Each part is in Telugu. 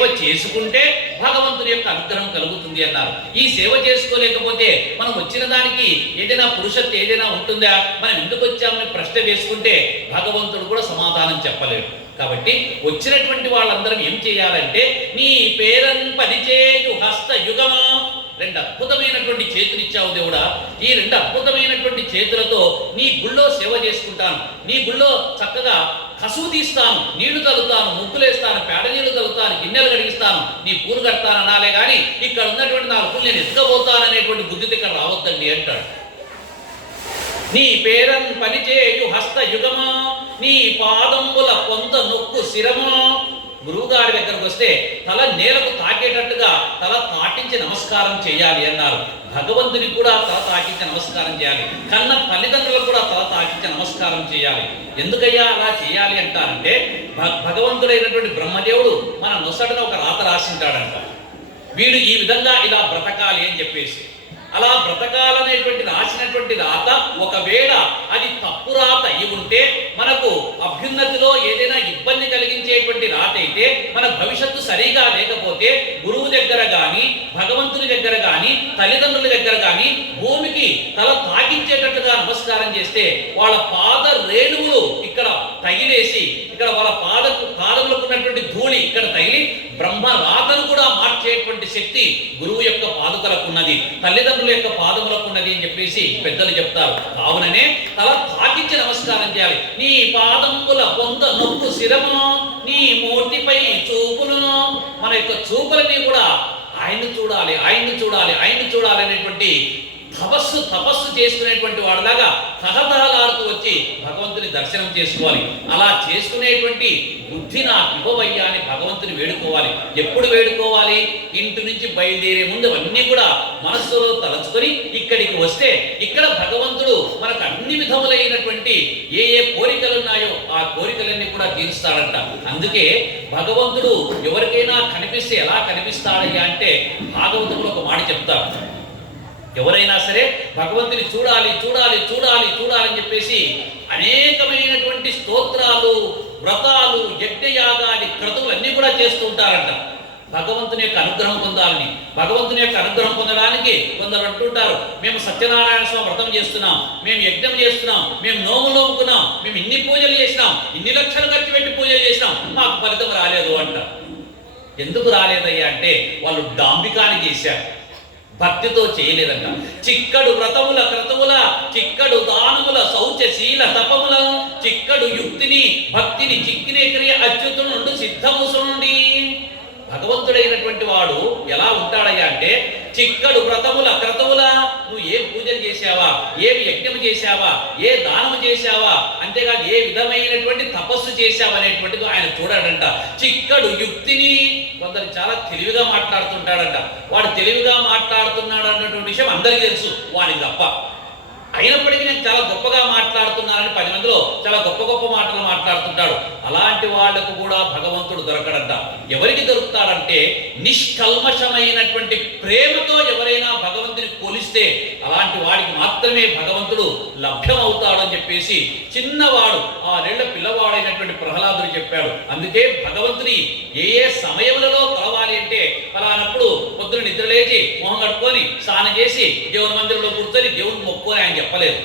సేవ చేసుకుంటే భగవంతుని యొక్క అనుగ్రహం కలుగుతుంది అన్నారు. ఈ సేవ చేసుకోలేకపోతే మనం వచ్చిన దానికి ఏదైనా పురుషత్వం ఏదైనా ఉంటుందా, మనం ఎందుకు వచ్చామని ప్రశ్న వేసుకుంటే భగవంతుడు కూడా సమాధానం చెప్పలేడు. కాబట్టి వచ్చినటువంటి వాళ్ళందరం ఏం చేయాలంటే, నీ పేరన్ పరిచేయు హస్త యుగమా, రెండు అద్భుతమైనటువంటి చేతులిచ్చావు దేవుడా, ఈ రెండు అద్భుతమైనటువంటి చేతులతో నీ గుళ్ళో సేవ చేసుకుంటాను, నీ గుళ్ళో చక్కగా కసువు తీస్తాను, నీళ్లు తలుతాను, ముగ్గులేస్తాను, పేడ నీళ్లు తలుతాను, గిన్నెలు కడిగిస్తాను, నీ పూలు కడతాను అనాలే కానీ ఇక్కడ ఉన్నటువంటి నా పూలు నేను ఎత్తుకపోతాననేటువంటి బుద్ధితో ఇక్కడ రావద్దండి అంటాడు. నీ పేరన్ పనిచేయు హస్త యుగమా, నీ పాదంబుల కొంత నొక్కు శిరమా. గురువు గారి దగ్గరకు వస్తే తల నేలకు తాకేటట్టుగా తల తాకించి నమస్కారం చేయాలి అన్నారు. భగవంతునికి కూడా తల తాకించి నమస్కారం చేయాలి, కన్న తల్లిదండ్రులకు కూడా తల తాకించి నమస్కారం చేయాలి. ఎందుకయ్యా అలా చేయాలి అంటారంటే, భగవంతుడైనటువంటి బ్రహ్మదేవుడు మన నొసటన ఒక రాత రాసింటాడంట. వీడు ఈ విధంగా ఇలా బ్రతకాలి అని చెప్పేసి, అలా బ్రతకాలనేటువంటి రాసినటువంటి రాత ఒకవేళ అది తప్పు రాత అయి ఉంటే, మనకు అభ్యున్నతిలో ఏదైనా ఇబ్బంది కలిగించేటువంటి రాత అయితే, మన భవిష్యత్తు సరిగా లేకపోతే గురువు దగ్గర కానీ, భగవంతుని దగ్గర కానీ, తల్లిదండ్రుల దగ్గర కానీ భూమికి తల తాకించేటట్టుగా నమస్కారం చేస్తే వాళ్ళ పాద రేణువులు ఇక్కడ తగిలేసి, ఇక్కడ వాళ్ళ పాదములకు ఉన్నటువంటి ధూళి ఇక్కడ తగిలి బ్రహ్మ రాతను కూడా మార్చేటువంటి శక్తి గురువు యొక్క పాదుకలకు ఉన్నది, తల్లిదండ్రుల యొక్క పాదములకు ఉన్నది అని చెప్పేసి పెద్దలు చెప్తారు. కావుననే తల తాకించి నమస్కారం చేయాలి. నీ పాదముల పొంద నొక్కు శిరమును, నీ మూర్తిపై చూపులను. మన యొక్క చూపులని కూడా ఆయన్ని చూడాలి, ఆయన్ని చూడాలి, ఆయన్ని చూడాలి అనేటువంటి తపస్సు చేసుకునేటువంటి వాడిలాగా తహతహలాడుతూ వచ్చి భగవంతుని దర్శనం చేసుకోవాలి. అలా చేసుకునేటువంటి బుద్ధి నాకు ఇవ్వవయ్యా అని భగవంతుని వేడుకోవాలి. ఎప్పుడు వేడుకోవాలి? ఇంటి నుంచి బయలుదేరే ముందు అన్నీ కూడా మనస్సులో తలచుకొని ఇక్కడికి వస్తే ఇక్కడ భగవంతుడు మనకు అన్ని విధములైనటువంటి ఏ కోరికలు ఉన్నాయో ఆ కోరికలన్నీ కూడా తీరుస్తాడంట. అందుకే భగవంతుడు ఎవరికైనా కనిపిస్తే ఎలా కనిపిస్తాడయ్యా అంటే, భాగవతంలో ఒక మాట చెప్తారు. ఎవరైనా సరే భగవంతుని చూడాలి చూడాలి చూడాలి చూడాలని చెప్పేసి అనేకమైనటువంటి స్తోత్రాలు, వ్రతాలు, యజ్ఞయాగాది క్రతువులు అన్నీ కూడా చేస్తూ ఉంటారంట. భగవంతుని యొక్క అనుగ్రహం పొందాలని, భగవంతుని యొక్క అనుగ్రహం పొందడానికి కొందరు అంటుంటారు, మేము సత్యనారాయణ స్వామి వ్రతం చేస్తున్నాం, మేము యజ్ఞం చేస్తున్నాం, మేము నోములు నోముకున్నాం, మేము ఇన్ని పూజలు చేసినాం, ఇన్ని లక్షలు ఖర్చు పెట్టి పూజలు చేసినాం, మాకు ఫలితం రాలేదు అంట. ఎందుకు రాలేదయ్యా అంటే, వాళ్ళు డాంబికాన్ని చేశారు, భక్తితో చేయలేదంట. చిక్కడు వ్రతముల క్రతువుల, చిక్కడు దానముల శౌచశీల తపములను, చిక్కడు యుక్తిని భక్తిని చిక్కినే క్రియ అచ్యుతునుండు సిద్ధముసునుండి. భగవంతుడైనటువంటి వాడు ఎలా ఉంటాడయ్యా అంటే, చిక్కడు వ్రతముల క్రతువుల, నువ్వు ఏ పూజలు చేశావా, ఏమి యజ్ఞం చేశావా, ఏ దానము చేశావా, అంతేకాదు ఏ విధమైనటువంటి తపస్సు చేశావా అనేటువంటిది ఆయన చూడాడంట. చిక్కడు యుక్తిని, కొందరు చాలా తెలివిగా మాట్లాడుతుంటాడంట. వాడు తెలివిగా మాట్లాడుతున్నాడు అన్నటువంటి విషయం అందరికీ తెలుసు, వాడికి తప్ప. అయినప్పటికీ నేను చాలా గొప్పగా మాట్లాడుతున్నానని 10 మందిలో చాలా గొప్ప గొప్ప మాటలు మాట్లాడుతుంటాడు. అలాంటి వాళ్లకు కూడా భగవంతుడు దొరకడంట. ఎవరికి దొరుకుతాడంటే, నిష్కల్మషమైనటువంటి ప్రేమతో ఎవరైనా భగవంతుని కొలిస్తే అలాంటి వాడికి మాత్రమే భగవంతుడు లభ్యమవుతాడని చెప్పేసి చిన్నవాడు, 6 ఏళ్ల పిల్లవాడైనటువంటి ప్రహ్లాదుడు చెప్పాడు. అందుకే భగవంతుని ఏ ఏ సమయములలో కొలవాలి అంటే, అలానప్పుడు పొద్దున నిద్రలేచి మొహం కట్టుకొని స్నానం చేసి దేవుని మందిరంలో కూర్చొని దేవుని మొక్కుని ఆయన చెప్పలేదు.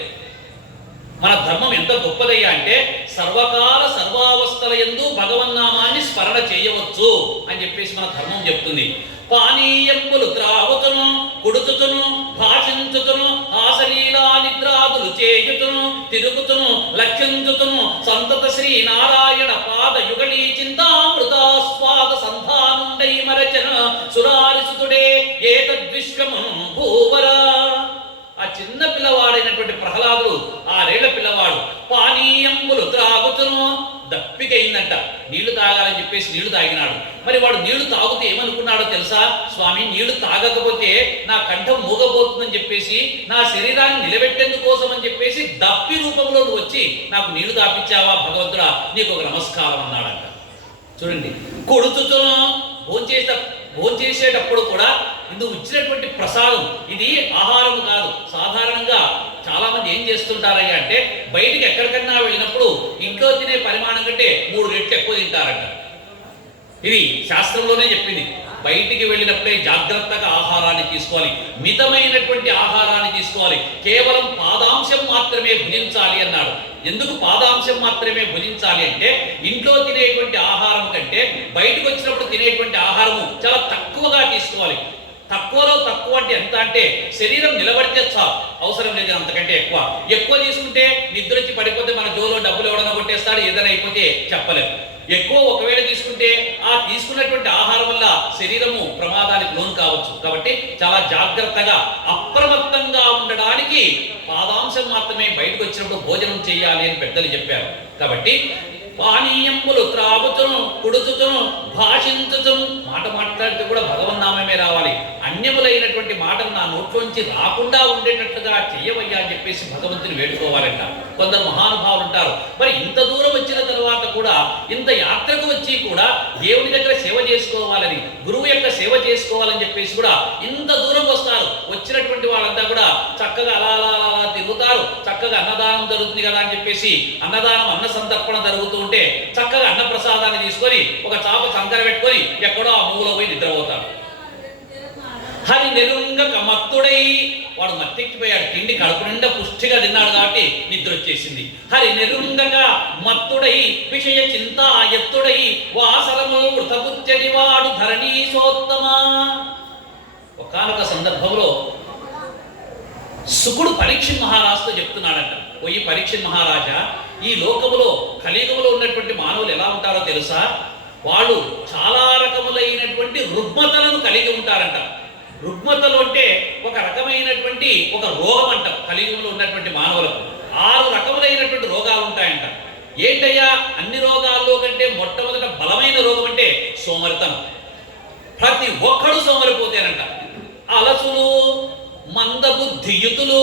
మన ధర్మం ఎంత గొప్పదయ్యా అంటే, సర్వకాల సర్వావస్థల యందు భగవన్నామాన్ని స్మరణ చేయవచ్చు అని చెప్పేసి మన ధర్మం చెప్తుంది. పానీయంబులు త్రాగుతును, కుడుతును, భాషించుతును, ఆసలీలా నిద్రాదులు చేయుతును, తిరుగుతును, లక్ష్యంచుతును, సంతత శ్రీ నారాయణ పాద యుగళీ చింతామృతాస్వాద సంధానుండై మరచన సురారిసుతుడే ఏతద్విశ్వము భూవరా. ఆ చిన్న పిల్లవాడైనటువంటి ప్రహ్లాదుడు, 6 ఏళ్ల పిల్లవాడు, పానీయంబులు త్రాగుతును, దప్పికైందంట, నీళ్లు తాగాలని చెప్పేసి నీళ్లు తాగినాడు. మరి వాడు నీళ్లు తాగుతూ ఏమనుకున్నాడో తెలుసా? స్వామి, నీళ్లు తాగకపోతే నా కంఠం మూగబోతుందని చెప్పేసి, నా శరీరాన్ని నిలబెట్టేందుకోసం అని చెప్పేసి దప్పి రూపంలో నువ్వు వచ్చి నాకు నీళ్లు తాపించావా భగవంతుడా, నీకు ఒక నమస్కారం అన్నాడంట. చూడండి, కొడుతుతో భోంచేసేటప్పుడు కూడా ఇందుకు ఇచ్చినటువంటి ప్రసాదం ఇది ఆహారం కాదు. సాధారణంగా చాలా మంది ఏం చేస్తుంటారయ్యా అంటే, బయటికి ఎక్కడికన్నా వెళ్ళినప్పుడు ఇంట్లో తినే పరిమాణం కంటే 3 రెట్లు ఎక్కువ తింటారంట. ఇది శాస్త్రంలోనే చెప్పింది. బయటికి వెళ్ళినప్పుడే జాగ్రత్తగా ఆహారాన్ని తీసుకోవాలి, మితమైనటువంటి ఆహారాన్ని తీసుకోవాలి, కేవలం పాదాంశం మాత్రమే భుజించాలి అన్నాడు. ఎందుకు పాదాంశం మాత్రమే భుజించాలి అంటే, ఇంట్లో తినేటువంటి ఆహారం కంటే బయటకు వచ్చినప్పుడు తినేటువంటి ఆహారము చాలా తక్కువగా తీసుకోవాలి. తక్కువలో తక్కువ అంటే ఎంత అంటే, శరీరం నిలబడితే చాలు, అవసరం లేదు అంతకంటే ఎక్కువ తీసుకుంటే నిద్ర వచ్చి పడిపోతే మన జోలో డబ్బులు ఎవడన్నా కొట్టేస్తాడు, ఏదైనా అయిపోతే చెప్పలేము. ఎక్కువ ఒకవేళ తీసుకుంటే ఆ తీసుకున్నటువంటి ఆహారం వల్ల శరీరము ప్రమాదానికి లోను కావచ్చు. కాబట్టి చాలా జాగ్రత్తగా అప్రమత్తంగా ఉండడానికి పాదాంశం మాత్రమే బయటకు వచ్చినప్పుడు భోజనం చేయాలి అని పెద్దలు చెప్పారు. కాబట్టి పానీయములు త్రాగుతును, కుడుచుతును, భాషించుతును, మాట మాట్లాడితే కూడా భగవన్నామమే రావాలి. అన్యములైనటువంటి మాటలు నా నోట్లోంచి రాకుండా ఉండేటట్లుగా చెయ్యవయ్యా అని చెప్పేసి భగవంతుని వేడుకోవాలంట. కొందరు మహానుభావులు ఉంటారు, మరి ఇంత దూరం వచ్చిన తర్వాత కూడా, ఇంత యాత్రకు వచ్చి కూడా దేవుని దగ్గర సేవ చేసుకోవాలని, గురువు యొక్క సేవ చేసుకోవాలని చెప్పేసి కూడా ఇంత దూరం వస్తారు. వచ్చినటువంటి వాళ్ళంతా కూడా చక్కగా అలా అలా అలా తిరుగుతారు. చక్కగా అన్నదానం జరుగుతుంది కదా అని చెప్పేసి అన్నదానం, అన్న సంతర్పణ జరుగుతూ ఉంటే చక్కగా అన్న ప్రసాదాన్ని తీసుకొని ఒక చాప సంకర పెట్టుకొని ఎక్కడో ఆ మూల పోయి నిద్రపోతారు. హరి నెరుంగక మత్తుడై, వాడు మత్తెక్కిపోయాడు, తిండి కడుపు నిండా పుష్టిగా తిన్నాడు కాబట్టి నిద్ర వచ్చేసింది. హరి నెరుంగక మత్తుడై విషయ చింత ఎత్తుడై వాసరము వృతబుచ్చడి వాడు ధరణీశోత్తమా. ఒకానొక సందర్భంలో శుకుడు పరీక్షిత్ మహారాజుతో చెప్తున్నాడంట, పోయి పరీక్షిత్ మహారాజా, ఈ లోకములో కలియుగములో ఉన్నటువంటి మానవులు ఎలా ఉంటారో తెలుసా? వాళ్ళు చాలా రకములైనటువంటి రుగ్మతలను కలిగి ఉంటారంట. రుగ్మతలు అంటే ఒక రకమైనటువంటి ఒక రోగం అంట. కలియుగంలో ఉన్నటువంటి మానవులకు 6 రకములైనటువంటి రోగాలు ఉంటాయంట. ఏంటయ్యా అన్ని రోగాల్లో కంటే మొట్టమొదట బలమైన రోగం అంటే సోమరితనం. ప్రతి ఒక్కడు సోమరిపోతేనంట. అలసులు, మందబుద్ధియుతులు,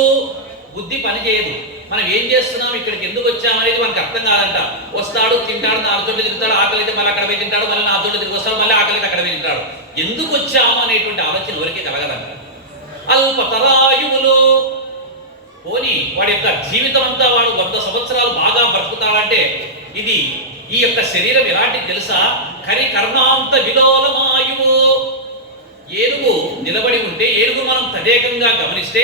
బుద్ధి పనిచేయదు. మనం ఏం చేస్తున్నాం, ఇక్కడికి ఎందుకు వచ్చామనేది మనకు అర్థం కాదంట. వస్తాడు, తింటాడు, నా తోటి తిరుగుతాడు, ఆకలి అయితే మళ్ళీ అక్కడ పోయి తింటాడు, మళ్ళీ నా తోటి తిరిగి వస్తాడు, మళ్ళీ ఆకలి అయితే అక్కడ పోయి తింటాడు. ఎందుకు వచ్చాము అనేటువంటి ఆలోచన ఎవరికి కలగదంట. అల్పతరాయువులు, పోని వాడి యొక్క జీవితం అంతా వాడు 100 సంవత్సరాలు బాగా బ్రతుకుతాడంటే, ఇది ఈ యొక్క శరీరం ఎలాంటిది తెలుసా? కరి కర్ణాంత విలోలమాయువు. ఏనుగు నిలబడి ఉంటే, ఏనుగు మనం తదేకంగా గమనిస్తే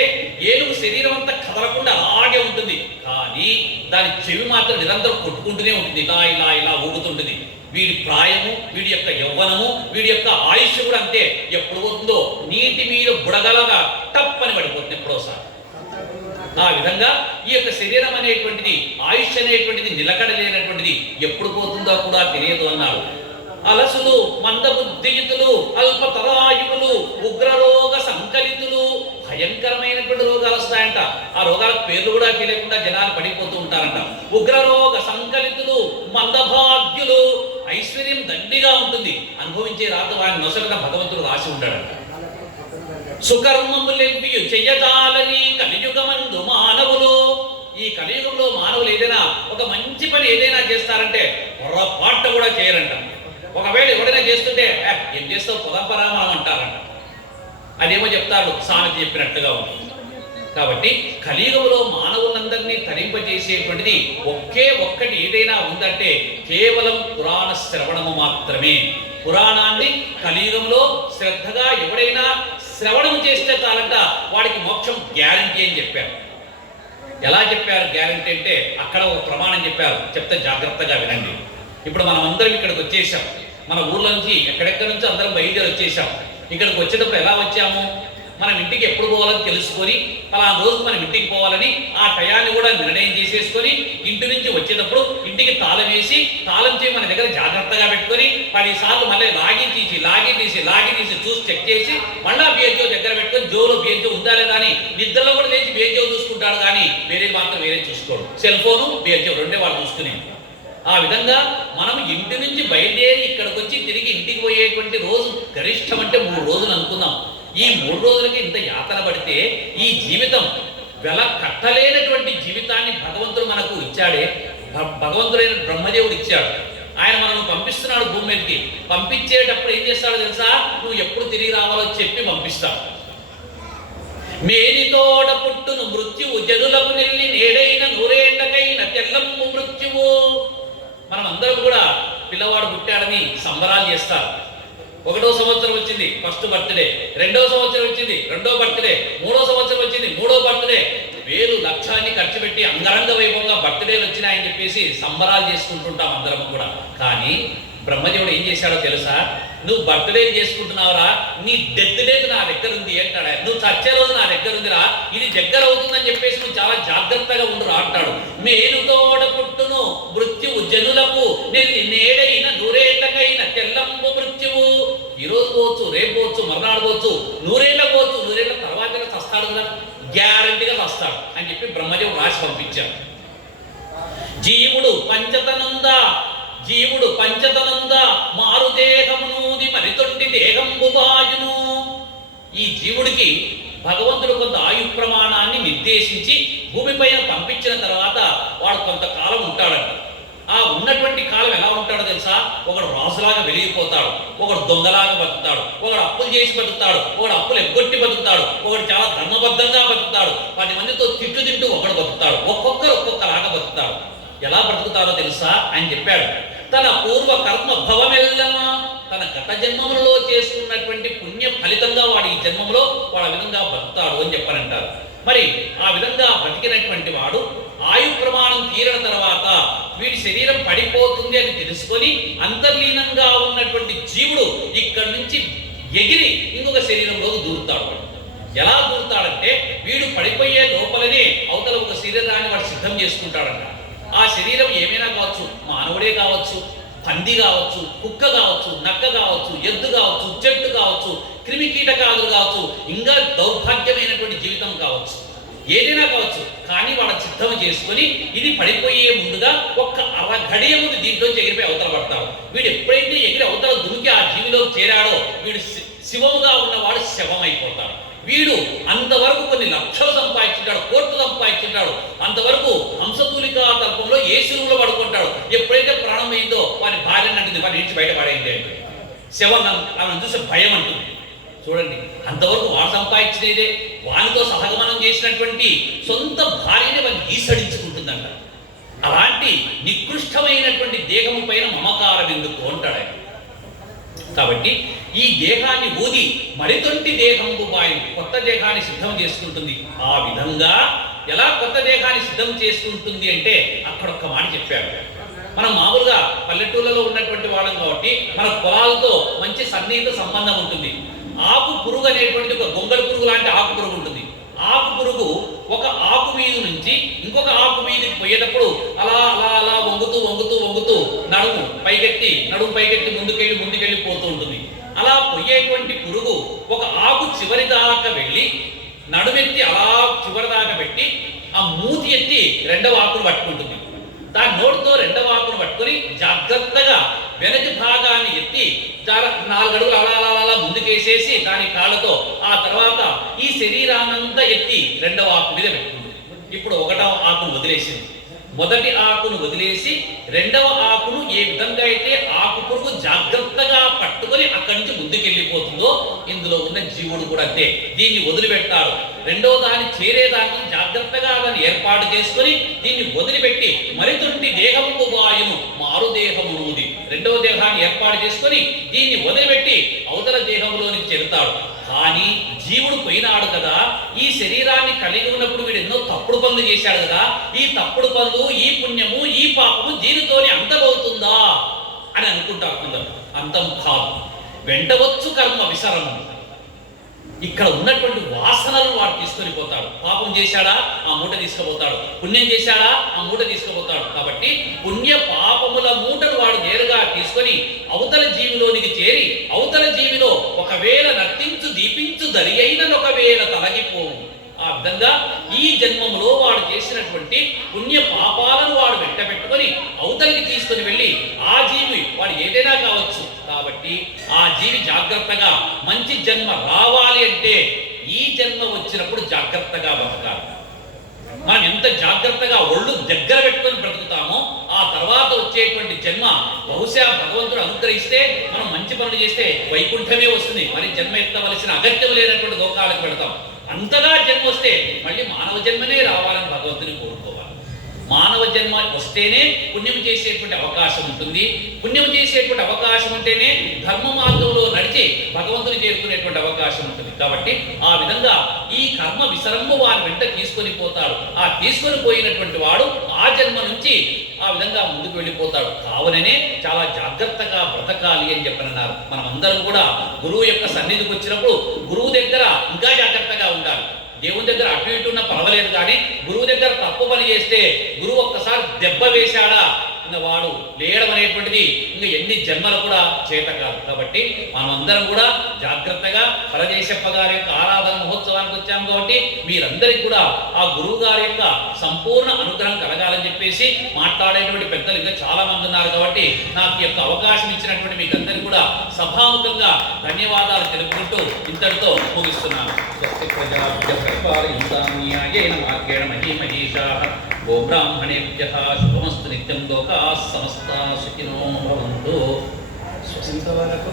ఏనుగు శరీరం అంతా కదలకుండా అలాగే ఉంటుంది, కానీ దాని చెవి మాత్రం నిరంతరం కొట్టుకుంటూనే ఉంటుంది, ఇలా ఇలా ఇలా ఊగుతుంటుంది. వీడి ప్రాయము, వీడి యొక్క యవ్వనము, వీడి యొక్క ఆయుష్ కూడా అంతే. ఎప్పుడు పోతుందో నీటి మీద బుడగలగా టప్పని పడిపోతుంది ఎప్పుడోసారి. ఆ విధంగా ఈ యొక్క శరీరం అనేటువంటిది, ఆయుష్ అనేటువంటిది నిలకడలేనటువంటిది, ఎప్పుడు పోతుందో కూడా తెలియదు అన్నారు. అలసులు, మందబుద్ధియుతులు, అల్పతరాయువులు, ఉగ్రరోగ సంకలితులు, భయంకరమైనటువంటి రోగాలు వస్తాయంట. ఆ రోగాలకు పేర్లు కూడా తెలియకుండా జనాలు పడిపోతూ ఉంటారంట. ఉగ్రరోగ సంకలితులు, మందభాగ్యులు, ఐశ్వర్యం దండిగా ఉంటుంది, అనుభవించే రాత వారిని నొసగట భగవంతుడు రాసి ఉంటాడంట. సుకర్మములెవ్వియు చెయ్యజాలని కలియుగమందు మానవులు. ఈ కలియుగంలో మానవులు ఏదైనా ఒక మంచి పని ఏదైనా చేస్తారంటే పొరపాటు కూడా చేయరంట. ఒకవేళ ఎవడైనా చేస్తుంటే ఏం చేస్తావు పొలంపరామం అంటారంట. అదేమో చెప్తారు, సామెత చెప్పినట్టుగా ఉంది. కాబట్టి కలియుగంలో మానవులందరినీ తరింపజేసేటువంటిది ఒక్కటి ఏదైనా ఉందంటే కేవలం పురాణ శ్రవణము మాత్రమే. పురాణాన్ని కలియుగంలో శ్రద్ధగా ఎవడైనా శ్రవణం చేస్తే చాలంట వాడికి మోక్షం గ్యారంటీ అని చెప్పారు. ఎలా చెప్పారు గ్యారంటీ అంటే, అక్కడ ఒక ప్రమాణం చెప్పారు, చెప్తే జాగ్రత్తగా వినండి. ఇప్పుడు మనం అందరం ఇక్కడికి వచ్చేసాం, మన ఊర్లో నుంచి ఎక్కడెక్కడి నుంచి అందరం బయలుదేరి వచ్చేసాం. ఇక్కడికి వచ్చేటప్పుడు ఎలా వచ్చాము, మనం ఇంటికి ఎప్పుడు పోవాలని తెలుసుకొని, పలానా రోజు మనం ఇంటికి పోవాలని ఆ టయాన్ని కూడా నిర్ణయం చేసేసుకొని, ఇంటి నుంచి వచ్చేటప్పుడు ఇంటికి తాళం వేసి, తాళం చేయి మన దగ్గర జాగ్రత్తగా పెట్టుకొని 10 సార్లు మళ్ళీ లాగి తీసి చూసి చెక్ చేసి, మళ్ళా బియ్యో దగ్గర పెట్టుకొని జోలో బియ్యో ఉందా లేదా అని నిద్రలో కూడా లేచి బియ్యో చూసుకుంటాడు, కానీ వేరే మాత్రం వేరే చూసుకోడు. సెల్ ఫోను బియ్యో రెండే వాళ్ళు చూసుకునే. ఆ విధంగా మనం ఇంటి నుంచి బయలుదేరి ఇక్కడికి వచ్చి తిరిగి ఇంటికి పోయేటువంటి రోజు గరిష్టం అంటే 3 రోజులు అనుకుందాం. ఈ 3 రోజులకి ఇంత యాతన పడితే ఈ జీవితం వెల కట్టలేనటువంటి జీవితాన్ని భగవంతుడు మనకు ఇచ్చాడే. భగవంతుడైన బ్రహ్మదేవుడు ఇచ్చాడు. ఆయన మనల్ని పంపిస్తున్నాడు భూమి మీదకి. పంపించేటప్పుడు ఏం చేస్తాడో తెలుసా? నువ్వు ఎప్పుడు తిరిగి రావాలో చెప్పి పంపిస్తావు. మేనితోడ పుట్టును మృత్యువు జనులకు నెల్లి నేడైన 100 ఏళ్లకైన తెల్లమ్ము మృత్యువు. మనం అందరం కూడా పిల్లవాడు పుట్టాడని సంబరాలు చేస్తారు. 1వ సంవత్సరం వచ్చింది ఫస్ట్ బర్త్డే, 2వ సంవత్సరం వచ్చింది 2వ బర్త్డే, 3వ సంవత్సరం వచ్చింది 3వ బర్త్డే. వేలు లక్షాన్ని ఖర్చు పెట్టి అంగరంగ వైభవంగా బర్త్డేలు వచ్చినాయని చెప్పేసి సంబరాలు చేసుకుంటుంటాం అందరం కూడా. కానీ బ్రహ్మదేవుడు ఏం చేశాడో తెలుసా? నువ్వు బర్త్డే చేసుకుంటున్నావురా, నీ డెత్ డేట్ నా దగ్గర ఉంది అంటాడు. నువ్వు చచ్చే రోజు నా దగ్గర ఉందిరా, ఇది దగ్గర అవుతుందని చెప్పేసి నువ్వు చాలా జాగ్రత్తగా ఉండురా అంటాడు. మేలుతోడ పుట్టును మృత్యువు జనులకు నెల్లి నేడైన నూరేళ్లకైన తెల్లంబు మృత్యువు. ఈరోజు పోవచ్చు, రేపు పోవచ్చు, మర్నాడు పోవచ్చు, నూరేళ్ళ పోవచ్చు, నూరేళ్ల తర్వాత చస్తాడు కదా, గ్యారంటీగా వస్తాడు అని చెప్పి బ్రహ్మదేవుడు రాసి పంపించాడు. జీవుడు పంచతనంద మారుదేహమునూది మరితొంటి దేహంబు బాయును. ఈ జీవుడికి భగవంతుడు కొంత ఆయు ప్రమాణాన్ని నిర్దేశించి భూమిపైన పంపించిన తర్వాత వాడు కొంతకాలం ఉంటాడంట. ఆ ఉన్నటువంటి కాలం ఎలా ఉంటాడో తెలుసా? ఒకడు రాజులాగా వెలిగిపోతాడు, ఒకడు దొంగలాగా బతుకుతాడు, ఒకడు అప్పులు చేసి బతుకుతాడు, ఒకడు అప్పులు ఎగ్గొట్టి బతుకుతాడు, ఒకడు చాలా ధర్మబద్ధంగా బతుకుతాడు, 10 మందితో తిట్టు తింటూ ఒకడు బతుకుతాడు, ఒక్కొక్కరు ఒక్కొక్కలాగా బతుకుతాడు. ఎలా బ్రతుకుతారో తెలుసా అని చెప్పాడు. తన పూర్వ కర్మ భవమెల్లమా, తన గత జన్మములలో చేసుకున్నటువంటి పుణ్య ఫలితంగా వాడు ఈ జన్మంలో వాడు ఆ విధంగా బతుకుతాడు అని చెప్పారంటారు. మరి ఆ విధంగా బతికినటువంటి వాడు ఆయు ప్రమాణం తీరిన తర్వాత వీడి శరీరం పడిపోతుంది అని తెలుసుకొని అంతర్లీనంగా ఉన్నటువంటి జీవుడు ఇక్కడి నుంచి ఎగిరి ఇంకొక శరీరంలోకి దూరుతాడు. ఎలా దూరుతాడంటే వీడు పడిపోయే లోపలనే అవతల ఒక శరీరాన్ని వాడు సిద్ధం చేసుకుంటాడంట. ఆ శరీరం ఏమైనా కావచ్చు, మానవుడే కావచ్చు, పంది కావచ్చు, కుక్క కావచ్చు, నక్క కావచ్చు, ఎద్దు కావచ్చు, చెట్టు కావచ్చు, క్రిమి కీటకాదులు కావచ్చు, ఇంకా దౌర్భాగ్యమైనటువంటి జీవితం కావచ్చు, ఏదైనా కావచ్చు. కానీ వాడు సిద్ధం చేసుకొని ఇది పడిపోయే ముందుగా ఒక్క అరగడియ ముందు దీంట్లో ఎగిరిపోయి అవతల పడతాడు. వీడు ఎప్పుడైతే ఎగిరి అవతల దునికి ఆ జీవిలోకి చేరాడో వీడు శివముగా ఉన్నవాడు శవమైపోతాడు. వీడు అంతవరకు కొన్ని లక్షలు సంపాదించుంటాడు, కోట్లు సంపాదించుంటాడు, అంతవరకు హంసతూలికా తల్పంలో ఏ శిలువులో పడుకుంటాడు. ఎప్పుడైతే ప్రాణం అయిందో వాడి భార్య అంటుంది, వాడి నుంచి బయటపడైంది అంటే శవం ఆమెను చూసి భయం అంటుంది. చూడండి, అంతవరకు వాడు సంపాదించినదే, వానితో సహగమనం చేసినటువంటి సొంత భార్యని వాడిని ఈసడించుకుంటుందంట. అలాంటి నికృష్టమైనటువంటి దేహము పైన మమకారం ఎందుకు అంటాడు ఆయన. కాబట్టి ఈ దేహాన్ని ఊది మరితొంటి దేహంబు బాయు, కొత్త దేహాన్ని సిద్ధం చేసుకుంటుంది. ఆ విధంగా ఎలా కొత్త దేహాన్ని సిద్ధం చేసుకుంటుంది అంటే అక్కడ ఒక్క మాట చెప్పాడు. మనం మామూలుగా పల్లెటూళ్ళలో ఉన్నటువంటి వాళ్ళం కాబట్టి మన పొలాలతో మంచి సన్నిహిత సంబంధం ఉంటుంది. ఆకు పురుగు అనేటువంటిది ఒక గొంగళ పురుగు లాంటి ఆకు పురుగు ఉంటుంది. ఆకు పురుగు ఒక ఆకు మీద నుంచి ఇంకొక ఆకు మీదకి పోయేటప్పుడు అలా అలా అలా వంగుతూ వంగుతూ వంగుతూ నడుము పైకెత్తి ముందుకెళ్ళి పోతూ ఉంటుంది. అలా పోయేటువంటి పురుగు ఒక ఆకు చివరి దాకా వెళ్ళి నడుమెత్తి అలా చివరి దాకా పెట్టి ఆ మూతి ఎత్తి 2వ ఆకును పట్టుకుంటుంది. దాని నోటితో 2వ ఆకును పట్టుకొని జాగ్రత్తగా వెనక భాగాన్ని ఎత్తి 4 అడుగులు అలా అలా అలా ముందుకేసేసి దాని కాళ్ళతో ఆ తర్వాత ఈ శరీరాన్నంతా ఎత్తి 2వ ఆకు మీద పెట్టుకుంది. ఇప్పుడు 1వ ఆకును వదిలేసింది. మొదటి ఆకును వదిలేసి 2వ ఆకును ఏ విధంగా అయితే ఆకు పురుగు జాగ్రత్తగా పట్టుకొని అక్కడి నుంచి ముందుకెళ్ళిపోతుందో ఇందులో ఉన్న జీవుడు కూడా అంతే. దీన్ని వదిలిపెట్టారు. 2వ దాన్ని చేరేదాన్ని జాగ్రత్తగా దాన్ని ఏర్పాటు చేసుకొని దీన్ని వదిలిపెట్టి మరితొంటి దేహము బాయును మారు దేహమునుది, 2వ దేహాన్ని ఏర్పాటు చేసుకొని దీన్ని వదిలిపెట్టి అవతల దేహంలోనికి చెరుతాడు. కానీ జీవుడు పోయినాడు కదా, ఈ శరీరాన్ని కలిగి ఉన్నప్పుడు వీడు ఎన్నో తప్పుడు పనులు చేశాడు కదా, ఈ తప్పుడు పనులు, ఈ పుణ్యము, ఈ పాపము దీనితోనే అంతమవుతుందా అని అనుకుంటారు. అంతం కాదు. వెంటవచ్చు కర్మ విసరము. ఇక్కడ ఉన్నటువంటి వాసనలు వాడు తీసుకొని పోతాడు. పాపం చేశాడా ఆ మూట తీసుకుపోతాడు, పుణ్యం చేశాడా ఆ మూట తీసుకుపోతాడు. కాబట్టి పుణ్య పాపముల మూటను వాడు నేరుగా తీసుకొని అవతల జీవిలోనికి చేరి అవతల జీవిలో ఒకవేళ నర్తించు దీపించు దరి అయిన ఒకవేళ తొలగిపోవు. ఆ విధంగా ఈ జన్మములో వాడు చేసినటువంటి పుణ్య పాపాలను వాడు వెంటబెట్టుకొని అవతలికి తీసుకొని వెళ్ళి ఆ జీవి వాడు ఏదైనా కావచ్చు. కాబట్టి ఆ జీవి జాగ్రత్తగా మంచి జన్మ రావాలి అంటే ఈ జన్మ వచ్చినప్పుడు జాగ్రత్తగా బతకాలి. మనం ఎంత జాగ్రత్తగా ఒళ్ళు దగ్గర పెట్టుకొని బ్రతుకుతామో ఆ తర్వాత వచ్చేటువంటి జన్మ బహుశా భగవంతుడు అనుగ్రహిస్తే మనం మంచి పనులు చేస్తే వైకుంఠమే వస్తుంది. మరి జన్మ ఎత్తవలసిన అగత్యం లేనటువంటి లోకాలకు పెడతాం. అంతగా జన్మ వస్తే మళ్ళీ మానవ జన్మనే రావాలని భగవంతుని కోరుకోవాలి. మానవ జన్మ వస్తేనే పుణ్యం చేసేటువంటి అవకాశం ఉంటుంది. పుణ్యం చేసేటువంటి అవకాశం ఉంటేనే ధర్మ మార్గంలో నడిచి భగవంతుని చేరుకునేటువంటి అవకాశం ఉంటుంది. కాబట్టి ఆ విధంగా ఈ కర్మ విసరమ్ము వారి వెంట తీసుకొని పోతాడు. ఆ తీసుకొని పోయినటువంటి వాడు ఆ జన్మ నుంచి ఆ విధంగా ముందుకు వెళ్ళిపోతాడు. కావుననే చాలా జాగ్రత్తగా బ్రతకాలి అని చెప్పనన్నారు. మనం అందరం కూడా గురువు యొక్క సన్నిధికి వచ్చినప్పుడు గురువు దగ్గర ఇంకా జాగ్రత్తగా ఉండాలి. దేవుని దగ్గర అటు ఇటు ఉన్న పర్వాలేదు, కానీ గురువు దగ్గర తప్పు పని చేస్తే గురువు ఒక్కసారి దెబ్బ వేశాడా ఇంకా వాడు లేయడం అనేటువంటిది ఇంకా ఎన్ని జన్మలు కూడా చేత కాదు. కాబట్టి మనం అందరం కూడా జాగ్రత్తగా పరదేశప్ప గారి యొక్క ఆరాధన మహోత్సవానికి వచ్చాం. కాబట్టి మీరందరికీ కూడా ఆ గురువు గారి యొక్క సంపూర్ణ అనుగ్రహం కలగాలని చెప్పేసి మాట్లాడేటువంటి పెద్దలు ఇంకా చాలా మంది ఉన్నారు. కాబట్టి నాకు యొక్క అవకాశం ఇచ్చినటువంటి మీకు అందరికీ కూడా సభాముఖంగా ధన్యవాదాలు తెలుపుకుంటూ ఇంతటితో ముగిస్తున్నాను. గోబ్రాహ్మణేభ్యః శుభమస్తు నిత్యం. లోకాః సమస్తాః సుఖినో భవంతు. ఇంతవరకు